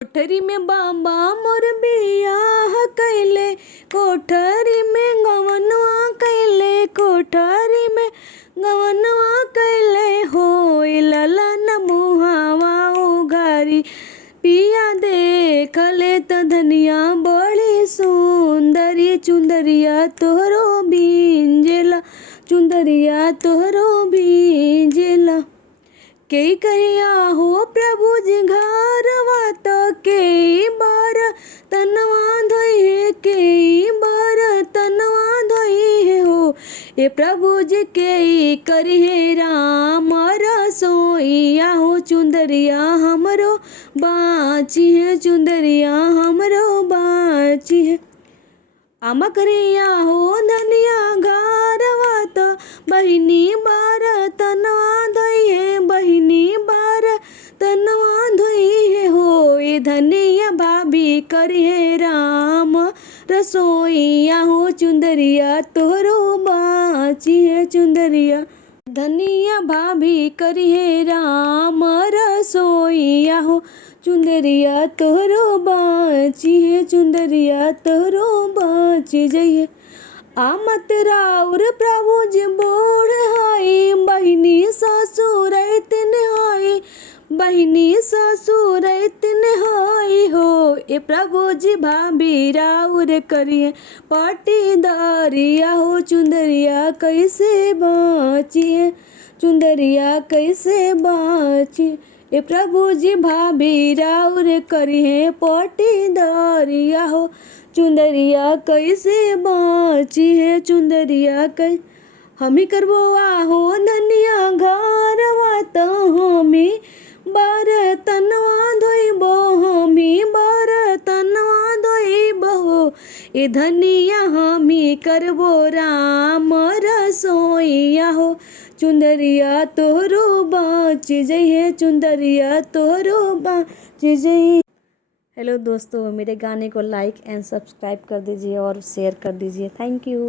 कोठरी में बाबा मोर बियाह कैले, कोठरी में गवनवा कैले, कोठरी में गवनवा कैले हो ललन मुहावा उघारी। पिया देखले त धनिया बड़ी सुंदरी, चुंदरिया तोहरो बींजेला, चुंदरिया तोहरो बींजेला। के करिया हो प्रभु जी घरवा तो के बार तनवा धोई है, के बार तनवा धोई है हो। ये प्रभु जी के करी है राम रसोईया हो, चुंदरिया हमरो बाची है, चुंदरिया हमरो बाची है। आमा करिया हो धनिया घरवा तो बहिनी बार तनवा धोई है, बहिनी बार तनवा धोई है हो। ये धनिया भाभी करी है राम रसोईया हो, चुंदरिया तोहरो बाची है, चुंदरिया। धनिया भाभी करी है राम रसोईया हो, चुंदरिया तोहरो बाची है, चुंदरिया तोहरो बाची जइए। आमत राउर प्रभु जी बूढ़ हाई, बहिनी ससुर तिन हाई, बहिनी ससुर तिन हाई हो। ए प्रभु जी भाभी राउर करिए पाटीदारिया हो, चुंदरिया कैसे बाची, चुंदरिया कैसे बाची। ए प्रभु जी भाभी राउर करिए पाटीदारिया हो, चुंदरिया कैसे बाची है, चुंदरिया कै। हमी करबो आहो धनिया घरवा तो हमी बार तनवा धोइबो, हमी बार तनवा धोइबो। ए धनिया हमी करबो राम रसोईया हो, चुंदरिया तोहरो बाची जइए, चुंदरिया तोहरो बाची जइए। हेलो दोस्तों, मेरे गाने को लाइक एंड सब्सक्राइब कर दीजिए और शेयर कर दीजिए। Thank you.